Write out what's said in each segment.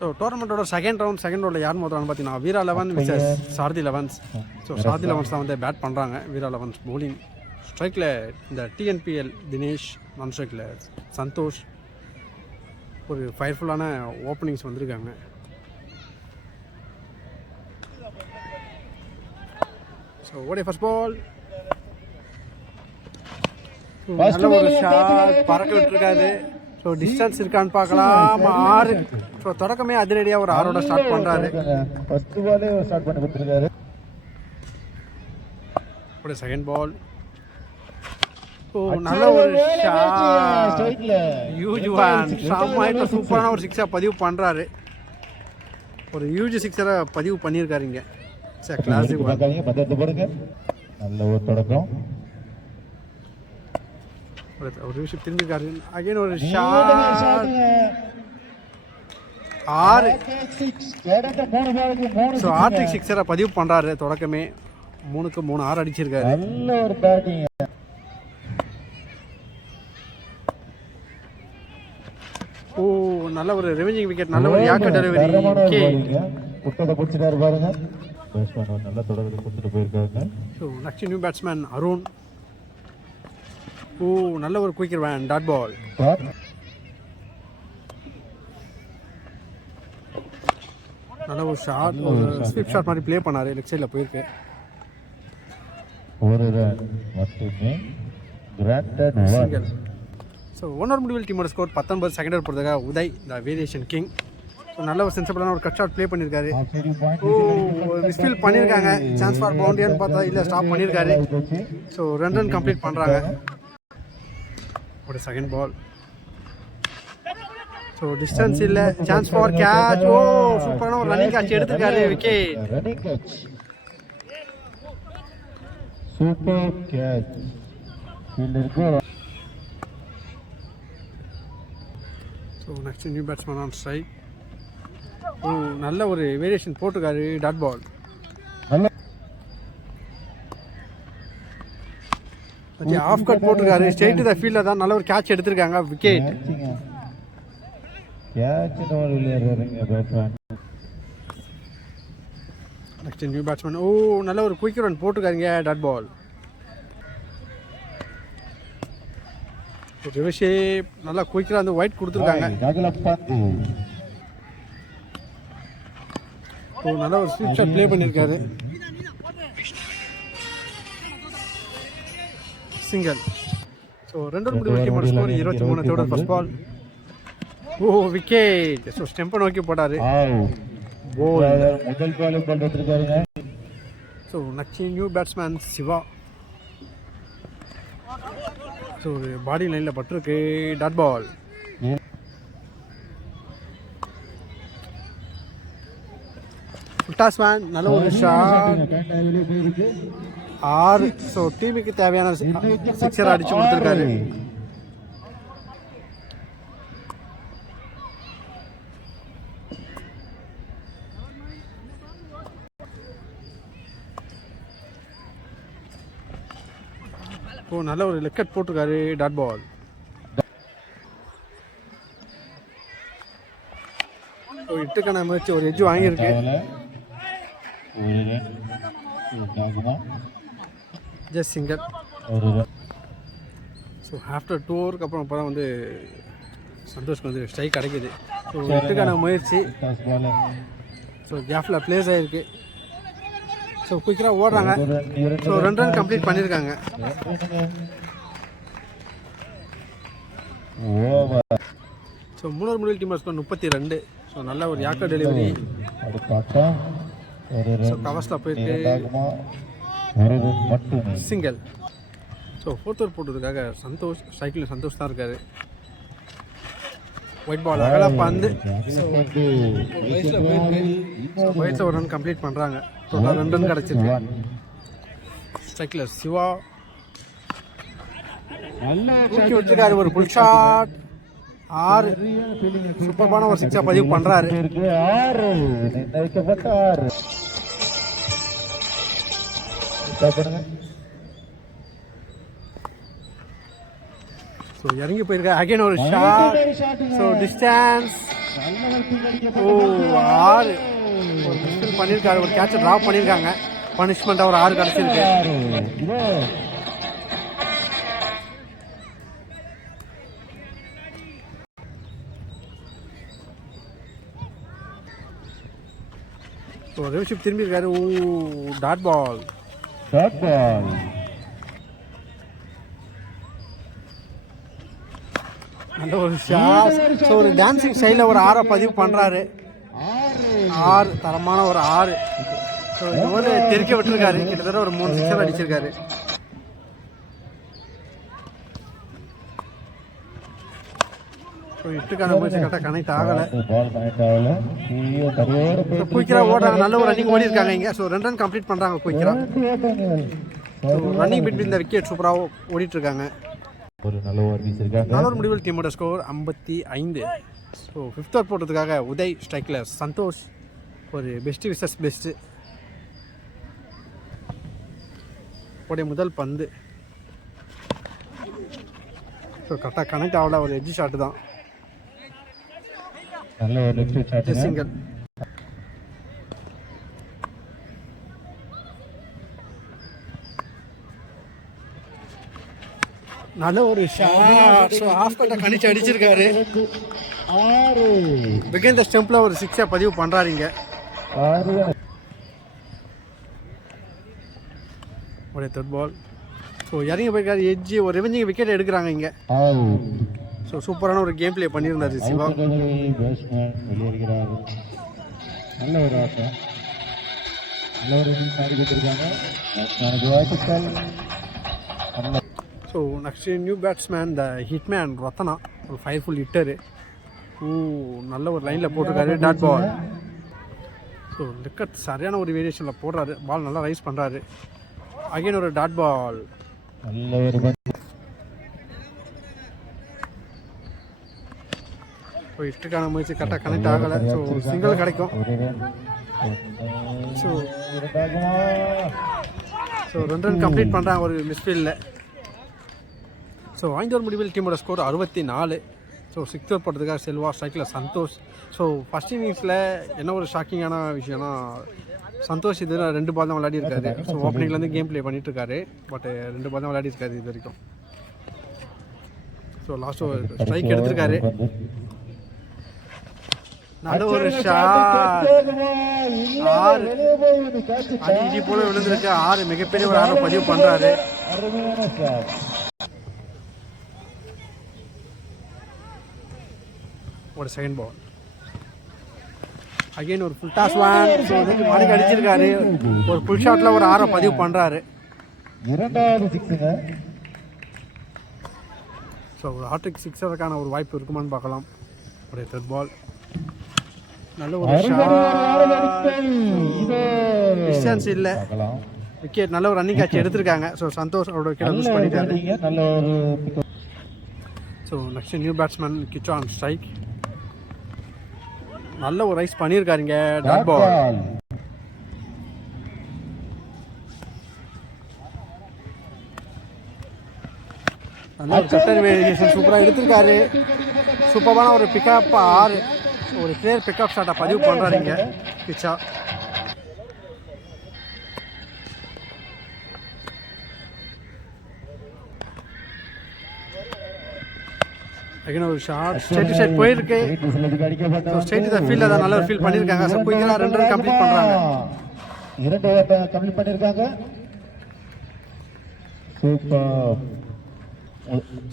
So டோர்னமெண்ட்டோட second ரவுண்டில் யார் மோதுறான்னு பார்த்தீங்கன்னா வீரா 11 விசஸ் சாரதி 11. ஸோ சாரதி 11 தான் வந்து பேட் பண்ணுறாங்க. வீரா 11 பவுலிங். ஸ்ட்ரைக்கில் இந்த டிஎன்பிஎல் தினேஷ், நான் ஸ்ட்ரைக்கில் சந்தோஷ். ஒரு ஃபயர்ஃபுல்லான ஓப்பனிங்ஸ் வந்திருக்காங்க. ஸோ ஓடே ஃபர்ஸ்ட் பால், நல்ல ஒரு ஷாட், பறக்க விட்டுருக்காரு. ஸோ டிஸ்டன்ஸ் இருக்கான்னு பார்க்கலாம். 6. ஸோ தொடக்கமே அதிரடியாக ஒரு 6ஓட ஸ்டார்ட் பண்ணுறாரு. ஃபர்ஸ்ட் பாலே ஸ்டார்ட் பண்ணி கொடுத்துருக்காரு. ஒரு செகண்ட் பால். ஸோ நல்ல ஒரு ஷாட், ஹியூஜ் ஒன். சாமாயிட்ட சூப்பரான ஒரு சிக்ஸாக பதிவு பண்ணுறாரு. ஒரு ஹியூஜ் சிக்ஸரை பதிவு பண்ணியிருக்காரு இங்கே. சார் கிளாசிக் பாருங்க, நல்ல ஒரு தொடக்கம். ஒரு விஷயம் திரும்பிருக்காரு. அகைன் ஒரு ஷாட், 6. ஸோ ஆர்டிக் சிக்ஸரை பதிவு பண்ணுறாரு. தொடக்கமே 3க்கு 3 6 அடிச்சிருக்காரு. நல்ல ஒரு பேட்டிங். ஓ, நல்ல ஒரு ரெவெஞ்சிங் விக்கெட், நல்ல ஒரு யாக்கர் டெலிவரி. புட்டத்தை பிடிச்சிட்டாரு பாருங்க. பேட்ஸ்மேன் நல்ல தொடர்ந்து கொடுத்துட்டு போயிருக்காங்க. So next new batsman Arun. ஓ, நல்ல ஒரு குயிக்கர் வேன், டாட் பால். நல்ல ஒரு ஷாட், ஒரு ஸ்வீப் ஷாட் மாதிரி ப்ளே பண்ணாரு. லெஃப்ட் சைடில் போயிருக்கு. ஒரு ரன் மட்டுமே, கிராண்டட் சிங்கிள். ஸோ 1 ஓவர் முடிவில் டீமோட ஸ்கோர் 19. செகண்ட் ஓவர் போகிறதுக்காக உதய் த வேரியேஷன் கிங். ஸோ நல்ல ஒரு சென்சிபிளான ஒரு கட் ஷாட் ப்ளே பண்ணியிருக்காரு. ஓ, மிஸ்ஃபீல் பண்ணியிருக்காங்க. சான்ஸ் ஃபார் பவுண்டரியான்னு பார்த்தா இல்லை, ஸ்டாப் பண்ணியிருக்காரு. ஸோ 2 ரன் கம்ப்ளீட் பண்ணுறாங்க. ஒரு செகண்ட் பால். ஸோ டிஸ்டன்ஸ் இல்லை, சான்ஸ் ஃபார் கேட்ச். ஓ, சூப்பரான ஒரு ரன்னிங் கேட்ச் எடுத்துருக்காரு. Wicket. Super catch. So next new batsman on strike. ஓ, நல்ல ஒரு வேரியேஷன் போட்டிருக்காரு. Dot ball. ஆஃப் கட் போட்டிருக்காரு. ஸ்ட்ரெயிட் டு த ஃபீல்டில் தான் நல்ல ஒரு கேட்ச் எடுத்திருக்காங்க. விக்கெட். Next new batsman. ஓ, நல்ல ஒரு குயிக் ரன் போட்டிருக்காருங்க. Dot ball. ரிவர்ஷே நல்லா குயிக்கராக வந்து ஒயிட் கொடுத்துருக்காங்க. ஓ, நல்ல ஒரு ஸ்வீப் ஷாட் ப்ளே பண்ணியிருக்காரு. சிங்கிள். ஸோ 2 ஓவர் முடிவு டீமோட ஸ்கோர் 23. Third first ball. ஓ, விக்கெட். ஸோ ஸ்டெம்பை நோக்கி போட்டார். முதல் பால் பண்ணிருக்காருங்க. So next new batsman Siva. So body லைனில் பட்டிருக்கு. Dot ball. டாஸ்மேன் நல்ல ஒரு ஷாட், 6. ஸோ டீமுக்கு தேவையான சிக்ஸர் அடிச்சு கொடுத்துருக்காரு. இப்போ நல்ல ஒரு விக்கெட் போட்டிருக்காரு. டாட் பால். இட்டுக்கான முயற்சி, ஒரு எட்ஜ் வாங்கியிருக்கு. Just singer. ஸோ ஆஃப்டர் 2 ஓவருக்கு அப்புறம் இப்போ தான் வந்து சந்தோஷ்க்கு வந்து ஸ்ட்ரைக் கிடைக்குது. ஸோ இட்டுக்கான முயற்சி. ஸோ கேஃபில் பிளேஸ் ஆகிருக்கு. ஸோ குயிக்கராக ஓடுறாங்க. ஸோ 2 ரன் கம்ப்ளீட் பண்ணியிருக்காங்க. ஸோ 3 ஓவர் முடிவில் டீம் ஸ்கோர் 32. ஸோ நல்ல ஒரு யாக்கர் டெலிவரி. ஸோ கவர்ஸில் போயிருக்கு. சிங்கிள். ஸோ 4th ஓவர் போட்டதுக்காக சந்தோஷ், ஸ்ட்ரைக்கில் சந்தோஷ் தான் இருக்காரு. ஒயிட் பால் அகலாக பந்து. ஸோ வயசில் ஒரு ரன் கம்ப்ளீட் பண்ணுறாங்க. டோட்டல் 2 ரன் கிடச்சிருக்கு. ஸ்ட்ரைக்கில் சிவா தூக்கி விட்டுருக்காரு. ஒரு புல் ஷாட், 6. சூப்பரான ஒரு சிக்ஸாக பதிவு பண்ணுறாரு. ஸோ இறங்கி போயிருக்காரு. அகைன் ஒரு ஷாட். ஸோ டிஸ்டன்ஸ் ஓ 6 ஒரு மிஸ்ஃபீல் பண்ணியிருக்காரு, ஒரு கேட்சை ட்ராப் பண்ணியிருக்காங்க. பனிஷ்மெண்ட்டாக ஒரு 6 கிடச்சிருக்கு. ஸோ ரிஷப் திரும்பி இருக்காரு. O dot ball. நல்ல ஒரு ஷாட். ஸோ ஒரு டான்சிங் ஸ்டைலில் ஒரு 6 பதிவு பண்ணுறாரு. 6 தரமான ஒரு 6. ஸோ இது வந்து தெறிக்க விட்டுருக்காரு. கிட்டத்தட்ட ஒரு 3 சிக்ஸர் அடிச்சிருக்காரு. ஸோ இட்டுக்கான முயற்சி கரெக்டாக கனெக்ட் ஆகலை. குயிக்கராக ஓடுறாங்க. நல்ல ஒரு ரன்னிங் ஓடி இருக்காங்க இங்கே. ஸோ 2 ரன் கம்ப்ளீட் பண்ணுறாங்க குயிக்கராக. So running between the wicket சூப்பராக ஓடிட்டு இருக்காங்க. ஒரு நல்ல ஓவர் வீசிருக்காங்க. நல்ல ஒரு முடிவில் டீமோட ஸ்கோர் 55. ஸோ 5th ஓவர் போட்டதுக்காக உதய் ஸ்ட்ரைக்கில், சந்தோஷ் ஒரு பெஸ்ட்டு விசஸ் பெஸ்ட்டு. உடைய முதல் பந்து ஸோ கரெக்டாக கனெக்ட் ஆகல. ஒரு எட்ஜ் ஷாட்டு தான். நல்ல ஒரு லெஃப்ட் ஷாட் சிங்கிள். நல்ல ஒரு ஷாட். ஸோ ஆஃப் கட்டை கணிச்சு அடிச்சிருக்காரு. பிகைன் த ஸ்டெம்பில் ஒரு 6 பதிவு பண்ணுறாருங்க. ஒரு 3rd பால். ஸோ இறங்கி போயிருக்காரு. எட்ஜி ஒரு ரெவெஞ்சிங் விக்கெட் எடுக்கிறாங்க இங்கே. ஸோ சூப்பரான ஒரு கேம் பிளே பண்ணியிருந்தார் சிவா. நல்ல ஒரு ஆட்டம். நல்ல ஒரு சாரி கொடுத்துருக்காங்க. ஸோ நெக்ஸ்ட் நியூ பேட்ஸ்மேன் த ஹிட்மேன் ரத்தனா, ஒரு 5 ஃபுல் ஹிட்டரு. நல்ல ஒரு லைனில் போட்டிருக்காரு. Dot ball. ஸோ விக்கெட் சரியான ஒரு வேரியேஷனில் போடுறாரு. பால் நல்லா ரைஸ் பண்ணுறாரு. அகைன் ஒரு டாட் பால். நல்ல ஒரு ஸோ இட்டுக்கான முயற்சி கரெக்டாக கனெக்ட் ஆகலை. ஸோ சிங்கிள் கிடைக்கும். ஸோ 2 ரன் கம்ப்ளீட் பண்ணுறாங்க ஒரு மிஸ்ஃபீல்டில். ஸோ 5 ஓவர் முடிவில் டீமோட ஸ்கோர் 64. ஸோ 6th ஓவர் போட்டதுக்காக செல்வா, ஸ்ட்ரைக்கில் சந்தோஷ். ஸோ ஃபஸ்ட் இன்னிங்ஸில் என்ன ஒரு ஷாக்கிங்கான விஷயம்னா, சந்தோஷ் இது 2 பால் தான் விளையாடி இருக்காரு. ஸோ ஓப்பனிங்லேருந்து கேம் ப்ளே பண்ணிட்டு இருக்காரு. பட் 2 பால் தான் விளையாடி இருக்காரு இது வரைக்கும். ஸோ லாஸ்ட் ஒரு ஸ்ட்ரைக் எடுத்திருக்காரு. நல்ல ஒரு ஷாட். 6 அடி போல விழுந்திருக்கு. 6 மிகப்பெரிய ஒரு 6 பதிவு பண்ணுறாரு. ஒரு 2nd பால். அகைன் ஒரு ஃபுல் டாஸ் ஒன். ஸோ மணிக்கு அடிச்சிருக்காரு. ஒரு ஃபுல் ஷாட்டில் ஒரு 6 பதிவு பண்ணுறாரு. 2வது சிக்ஸுங்க. ஸோ ஒரு ஹாட்ரிக் சிக்ஸருக்கான ஒரு வாய்ப்பு இருக்குமான்னு பார்க்கலாம். ஒரு 3rd பால். நல்ல ஒரு டிஸ்டன்ஸ் இல்லை. விக்கெட் நல்ல ஒரு ரன்னிங் கேட்ச் எடுத்திருக்காங்க. ஸோ சந்தோஷ் அவரோட விக்கெட் மிஸ் பண்ணிட்டாரு. So next new batsman Kichan strike. நல்ல ஒரு ரைஸ் பண்ணியிருக்காருங்க. Dot ball. நல்ல ஒரு கட்டர் வேரியேஷன் சூப்பராக எடுத்திருக்காரு. சூப்பரான ஒரு பிக்கப் 6. ஒரு கிளியர் பிக்கப் ஷாட்டை பதிவு பண்ணுறாருங்க கிச்சா. அகைன் ஒரு ஷாட். ஸ்ட்ரைட் சைட் போயிருக்கு. ஸ்ட்ரைட் த ஃபீல்டில் தான் நல்ல ஒரு ஃபீல் பண்ணியிருக்காங்க. ஸோ குயிக்காக 2 ரன் கம்ப்ளீட் பண்ணுறாங்க. 2 ஓவர் கம்ப்ளீட் பண்ணியிருக்காங்க. சூப்பர்.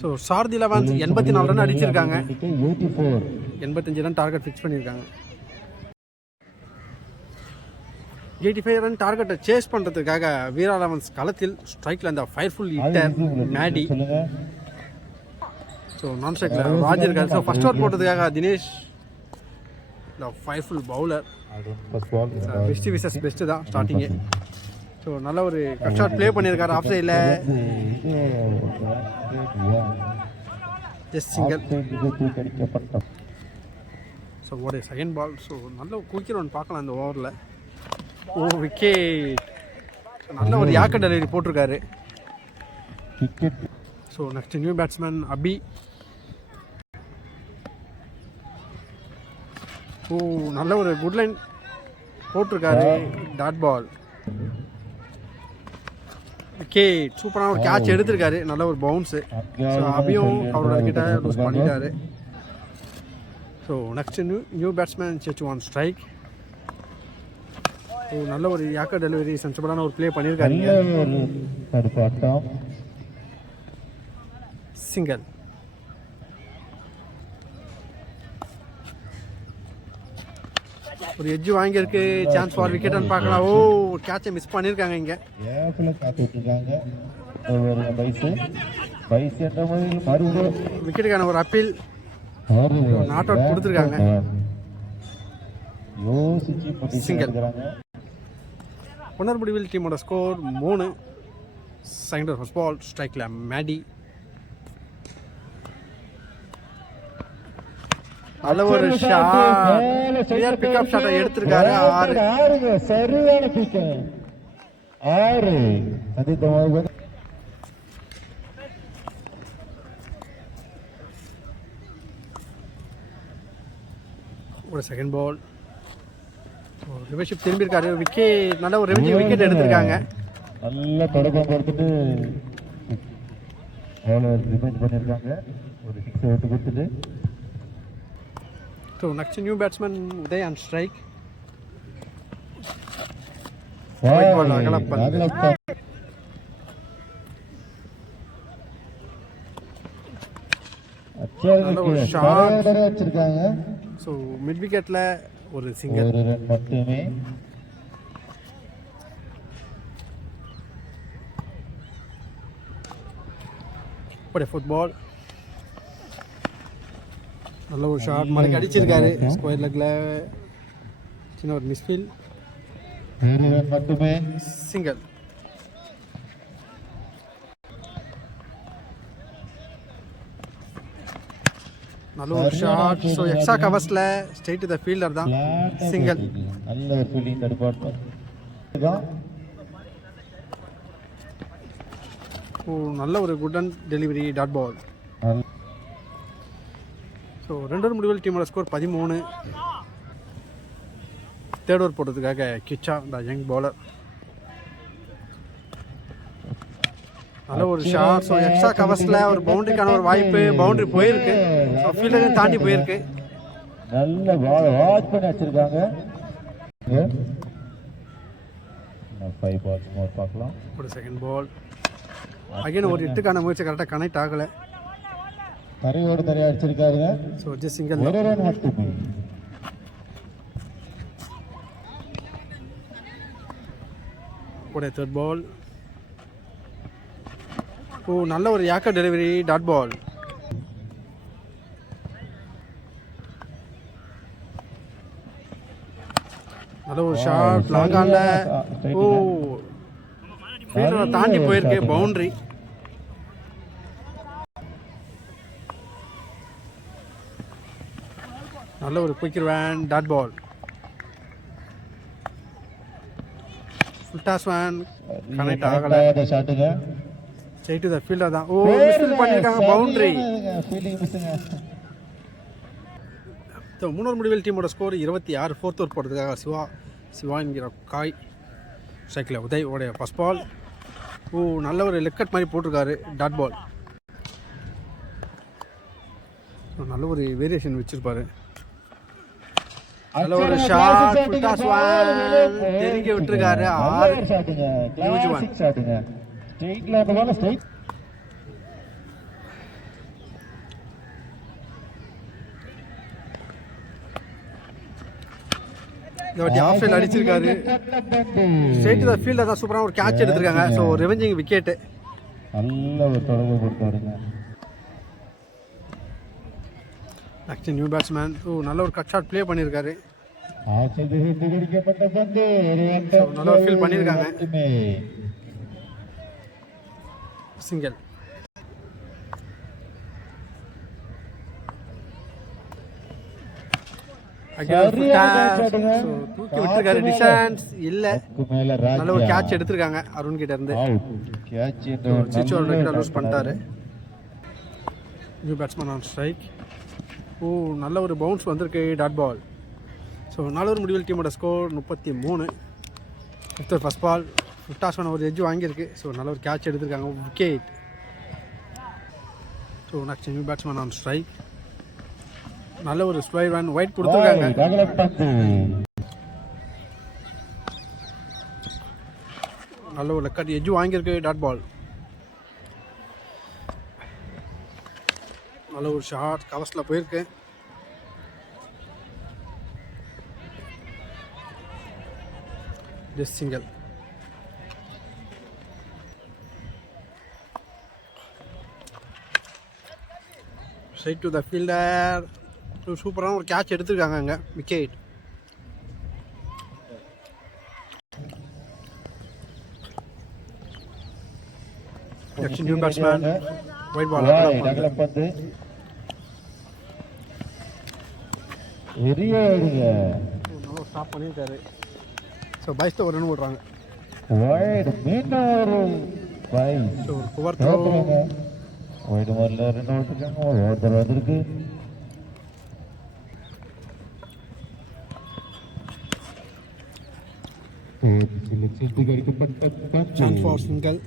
ஸோ சாரதி லெவன்ஸ் 84 ரன் அடிச்சிருக்காங்க. 85 ரன் டார்கெட் ஃபிக்ஸ் பண்ணியிருக்காங்க. 85 ரன் டார்கெட்டை சேஸ் பண்ணுறதுக்காக வீரா லெவன்ஸ் களத்தில் ஸ்ட்ரைக்கில் அந்த ஃபயர்ஃபுல் ஹிட்டர் மேடி. ஸோ நான் ஸ்ட்ரைக்கில் ராஜ் இருக்காரு. ஸோ ஃபர்ஸ்ட் ஓவர் போட்டதுக்காக தினேஷ் த ஃபயர்ஃபுல் பவுலர். பெஸ்ட்டு விசஸ் பெஸ்ட்டு தான் ஸ்டார்டிங்கே. ஸோ நல்ல ஒரு கட் ஷாட் ப்ளே பண்ணியிருக்காரு ஆஃப் சைடில். Just single. ஸோ ஒரு 2nd பால். ஸோ நல்ல குயிக்கர் ஒன்று பார்க்கலாம் இந்த ஓவரில். ஓ விக்கெட். நல்ல ஒரு யாக்கர் டெலிவரி போட்டிருக்காரு. So next new batsman Abhi. ஓ நல்ல ஒரு குட் லைன் போட்டிருக்காரு. Dot ball. விக்கெட். சூப்பரான ஒரு கேட்ச் எடுத்திருக்காரு. நல்ல ஒரு பவுன்ஸு. ஸோ அபியும் அவரோட விக்கெட்டை லூஸ் பண்ணிட்டாரு. So next new batsman Sechu on strike. So நல்ல ஒரு யாக்கர் டெலிவரி சென்சிபிளான ஒரு ப்ளே பண்ணியிருக்காருங்க. சிங்கிள். ஒரு எட்ஜ் வாங்கியிருக்கு. சான்ஸ் ஃபார் விக்கெட்னு பார்க்கலாம். ஓ கேட்சை மிஸ் பண்ணியிருக்காங்க இங்கே. விக்கெட்டுக்கான ஒரு அப்பீல் நாட் அவுட் கொடுத்துருக்காங்க. சிங்கிள். ஒன்னர் முடிவில் டீமோட ஸ்கோர் 3. செகண்ட் ஃபர்ஸ்ட் பால் ஸ்ட்ரைக்கில் மேடி. நல்ல ஒரு ஷாட். கிளியர் பிக்அப் ஷாட்டை எடுத்திருக்காரு. 6. சரியான பிக்கப். 6. ஒரு செகண்ட் பால். ரிவர்ஷிப் திரும்பியிருக்காரு. விக்கெட். நல்ல ஒரு விக்கெட் எடுத்திருக்காங்க. நல்ல தொடக்கம் கொடுத்துட்டு ரிமைண்ட் பண்ணியிருக்காங்க. ஒரு 6 விட்டு கொடுத்துட்டு. So next new batsman Uday and strike. வச்சிருக்காங்க. ஸோ மிட் விக்கெட்டில் ஒரு சிங்கிள். ஒரு ரன் மட்டுமே. ஃபுட்பால். நல்ல ஒரு ஷாட் மாதிரி அடிச்சிருக்காரு. ஸ்கொயர் லெக்ல சின்ன ஒரு மிஸ்ஃபீல். மட்டுமே. சிங்கிள். நல்ல ஒரு ஷாட். ஸோ எக்ஸ்ட்ரா கவர்ஸில் ஸ்ட்ரெயிட் டு த ஃபீல்டர் தான். சிங்கிள். நல்ல ஒரு ஃபீல்டிங் தடுப்பாட்டம். ஓ நல்ல ஒரு good and delivery. Dot ball. So 2 முடிவில் டீமோட ஸ்கோர் 13. தேர்ட் ஓவர் போட்டதுக்காக கிச்சா த யங் பவுலர். நல்ல ஒரு ஷாட். ஸோ எக்ஸ்ட்ரா கவர்ஸில் ஒரு பவுண்டரிக்கான ஒரு வாய்ப்பு. பவுண்டரி போயிருக்கு. ஸோ ஃபீல்டரையும் தாண்டி போயிருக்கு. நல்ல பால் வாட்ச் பண்ணி வச்சிருக்காங்க. 5 பால்ஸ் மோர் பார்க்கலாம். ஒரு செகண்ட் பால். அகைன் ஒரு இட்டுக்கான முயற்சி கரெக்டாக கனெக்ட் ஆகலை. தரையோடு தரையா அடிச்சிருக்காருங்க. So just single. ஒரு ரன் மட்டுமே. கூட தேர்ட் பால். ஓ நல்ல ஒரு யாக்கர் டெலிவரி. Dot ball. நல்ல ஒரு ஷாட். லாங் ஆன்ல. ஓ ஃபீல்டரை தாண்டி போயிருக்கு. பவுண்டரி. நல்ல ஒரு குயிக் வேன். Dot ball. ஃபுல் டாஸ் வேன் கனெக்ட் ஆகல. ஷாட்டுங்க. ஸ்ட்ரைட் டு த ஃபீல்டர் தான். ஓ மிஸ்ஃபீல் பண்ணிருக்காங்க. பவுண்டரி. ஸோ 3 முடிவில் டீமோட ஸ்கோர் 26. ஃபோர்த் ஓவர் போடுறதுக்காக சிவா என்கிற காய் ஸ்ட்ரைக்கில் உதய் உடைய ஃபர்ஸ்ட் பால். ஓ நல்ல ஒரு லெக்கட் மாதிரி போட்டிருக்காரு. Dot ball. நல்ல ஒரு வேரியேஷன் வச்சிருப்பாரு. நல்ல ஒரு ஷாட். ஃபுல் டாஸ் வேன் தெரிக்க விட்டுருக்காரு. 6. இந்த வாட்டி ஆஃப் சைடில் அடிச்சிருக்காரு. ஸ்ட்ரெயிட் டு த ஃபீல்டர் தான். சூப்பரான ஒரு கேட்ச் எடுத்திருக்காங்க. ஸோ ரிவெஞ்சிங் விக்கெட்டு. நல்ல ஒரு தொடர்பு கொடுத்தாருங்க. Next new batsman. ஓ நல்ல ஒரு கட் ஷாட் ப்ளே பண்ணியிருக்காரு. நல்ல ஒரு ஃபீல் பண்ணியிருக்காங்க. சிங்கிள். தூக்கி விட்டுருக்காரு. டிஸ்டன்ஸ் இல்லை. நல்ல ஒரு கேட்ச் எடுத்திருக்காங்க அருண் கிட்ட இருந்து. லூஸ் பண்ணிட்டாரு. New batsman on strike. ஓ நல்ல ஒரு பவுன்ஸ் வந்திருக்கு. Dot ball. ஸோ 4 ஓவர் முடிவில் டீமோட ஸ்கோர் 33. அடுத்த ஃபஸ்ட் பால் டாஸ் ஒரு எட்ஜ் வாங்கியிருக்கு. ஸோ நல்ல ஒரு கேட்ச் எடுத்திருக்காங்க, wicket. So next new batsman on strike. நல்ல ஒரு ஸ்ட்ரைக் ரன் ஒயிட் கொடுத்துருக்காங்க. நல்ல ஒரு லெக்கட் எட்ஜ் வாங்கியிருக்கு. Dot ball. நல்ல ஒரு ஷார்ட் கவர்ஸில் போயிருக்கு. Just single. Straight to the fielder. சூப்பரான ஒரு கேட்ச் எடுத்துருக்காங்க அங்கே, wicket. Next new batsman wide ball. Stop பண்ணியிருக்காரு. ஸோ பைஸ்ல ஒரு ரன் போடுறாங்க. So over throw. Chance for single.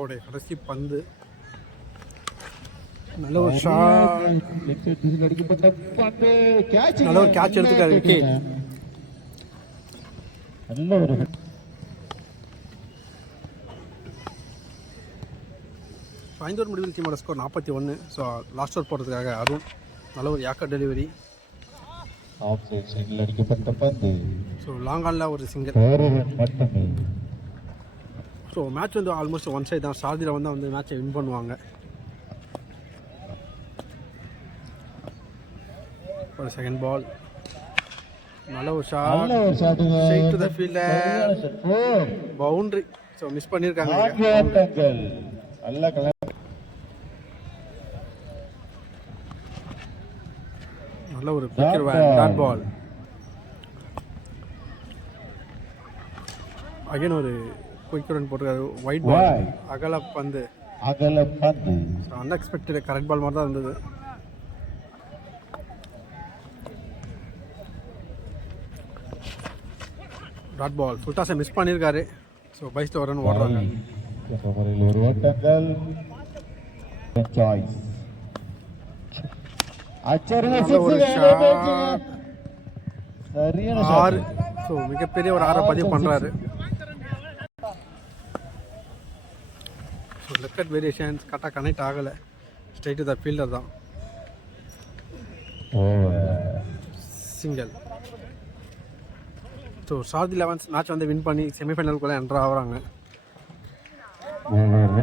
ஓடே கடைசி பந்து. நல்ல ஒரு ஷாட். நல்ல ஒரு கேட்ச் எடுத்துக்காரு, விக்கெட். நல்ல ஒரு 5 ஓவர் முடிவில் டீமோட ஸ்கோர் 41. ஸோ லாஸ்ட் ஓவர் போடுறதுக்காக அருண் நல்ல ஒரு யாக்கர் டெலிவரி. ஸோ லாங் ஆனில் ஒரு சிங்கிள். ஸோ மேட்ச் வந்து ஆல்மோஸ்ட் ஒன் சைட் தான். சார்தியில் வந்து மேட்சை வின் பண்ணுவாங்க. ஒரு செகண்ட் பால். நல்ல ஒரு shot. Straight to the fielder. Boundary. So miss பண்ணியிருக்காங்க. நல்ல ஒரு டாட் பால். அகைன் ஒரு குயிக் ரன் போட்டிருக்காரு. Wide ball. அகல பந்து. அன்எக்ஸ்பெக்டட் கரெக்ட் பால் மாதிரி தான் இருந்தது. Dot ball. ஃபுல் டாஸை மிஸ் பண்ணியிருக்காரு. ஸோ பைஸ்ல ஒரு ரன் ஓடுறாங்க. ஆறு. ஸோ மிகப்பெரிய ஒரு 6 பதிவு பண்ணுறாரு. ஸோ லெக்கட் வேரியேஷன்ஸ் கரெக்டாக கனெக்ட் ஆகலை. ஸ்ட்ரைட் டு த ஃபீல்டர் தான். சிங்கிள். ஸோ சார்தி லெவன்ஸ் மேட்ச் வந்து வின் பண்ணி செமிஃபைனலுக்குள்ளே என்ட்ரு ஆகுறாங்க.